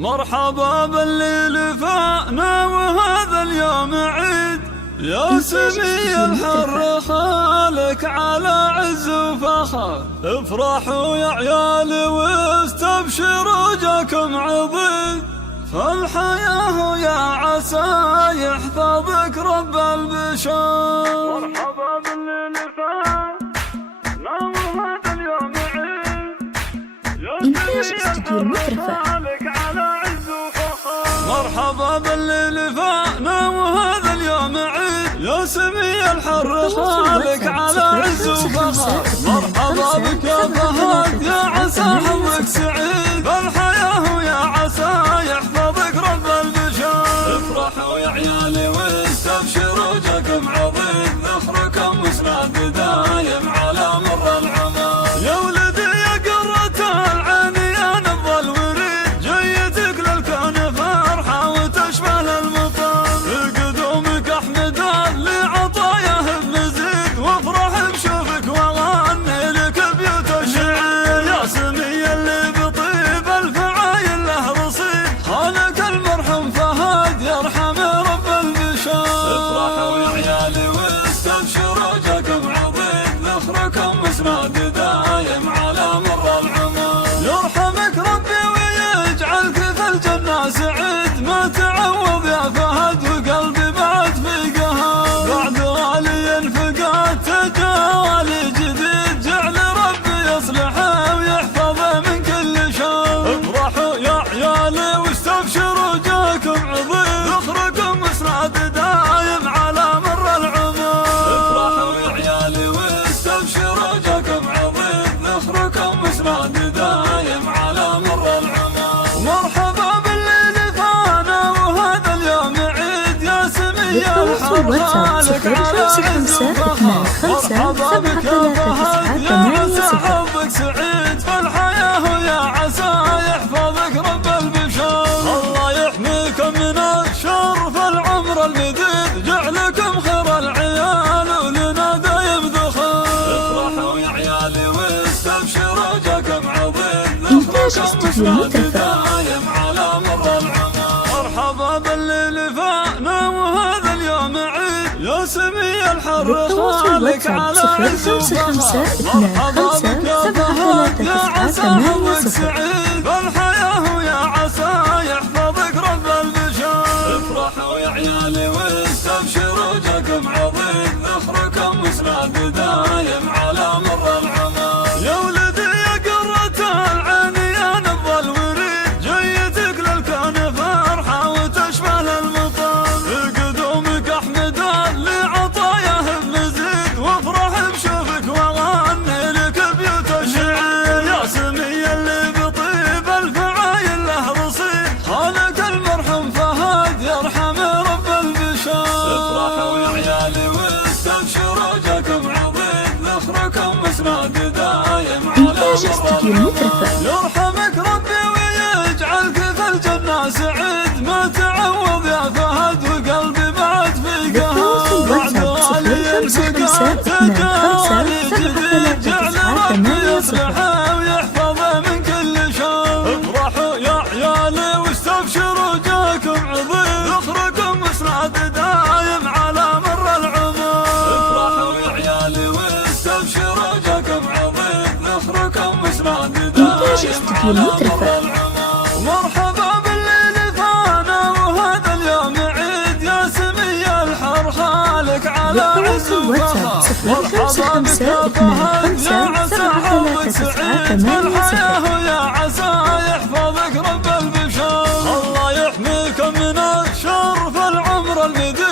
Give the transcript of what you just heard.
مرحبا باللي لفانا وهذا اليوم عيد، يا سمي الحر خالك على عز وفخر. افرحوا يا عيال واستبشروا جاكم عضيد، فالحياة يا عسى يحفظك رب البشر. مرحبا باللي لفانا وهذا اليوم عيد، يا سمي الحر خالك على عز وفخر. مرحبا باللي لفانا وهذا اليوم عيد، يا سمي الحر خالك على عز وفخر. مرحبا بك يا فهد، يا عسى حظك سعيد، بالحياة يا عسى يحفظك رب البشر. افرحوا يا عيالي واستبشروا جاكم عظيم، ذخركم مسند دايم على مر العمر. يا ولدي يا قرة العين يا نبض الوريد، جيتك للكون فرحة وتشمل المطر. قدومك احمد اللي عطاياه بمزيد، وافرح بشوفك واغني لك بيوت الشعير. يا سمي اللي بطيب الفعايل له رصيد، خالك المرحوم فهد يرحم رب البشر. افرحوا يا عيالي واستبشروا جاكم عظيم، ذخركم مسند دايم على مر العمر. يرحمك ربي ويجعلك في الجنة سعيد، ما تعوض يا فهد وقلبي بعد في قهر. بعد غالي فقاد تجاوالي جديد، جعل ربي يصلحه ويحفظه من كل شر. افرحوا يا عيالي واستبشروا جاكم عظيم، ذخركم مسند دايم على مر العمر. افرحوا يا عيالي واستبشروا جاكم عظيم، ذخركم مسند دايم على مر العمر. مرحبا باللي لفانا وهذا اليوم عيد، يا سمي الحر خالك على عز وفخر. مرحبا بك يا فهد، يا عسى حظك سعيد، فالحياة يا عسى يحفظك رب البشر. الله يحميكم من الشر في العمر المديد، جعلكم خير العيال ولنا دايم ذخر. افرحوا يا عيالي واستبشروا جاكم عظيم، ذخركم مسند دايم على مر العمر. مرحبا باللي لفانا وهذا اليوم عيد، يا سمي الحر خالك على عز وفخر. مرحبا بك يا فهد، يا عسى حظك سعيد، بالحياة يا عسى يحفظك رب البشر. افرحوا يا عيالي واستبشروا جاكم عظيم، ذخركم مسند دايم على مر العمر. يا ولدي يا قرة العين يا نبض الوريد، جيتك للكون فرحة وتشمل المطر. قدومك احمد اللي عطاياه بمزيد، وافرح بشوفك واغني لك بيوت الشعير. يا سمي اللي بطيب الفعايل له رصيد، خالك المرحوم فهد يرحم رب البشر. افرحوا يا عيالي واستبشروا جاكم عظيم، ذخركم مسند دايم على مر العمر. يرحمك ربي ويجعلك في الجنة سعيد، ما تعوض يا فهد وقلبي بعد في قهر. بعد غالي فقاد تجاوالي جديد، جعل ربي يصلحه ويحفظه من كل شر. افرحوا يا عيالي واستبشروا جاكم عظيم، ذخركم مسند دايم على مر العمر. افرحوا يا عيالي واستبشروا جاكم عظيم، ذخركم مسند دايم على مر العمر. مرحبا باللي لفانا وهذا اليوم عيد، يا سمي الحر خالك على عز وفخر. مرحبا بك يا فهد، يا عسى حظك سعيد، بالحياة يا عسى يحفظك رب البشر. الله يحميكم من الشر في العمر المديد،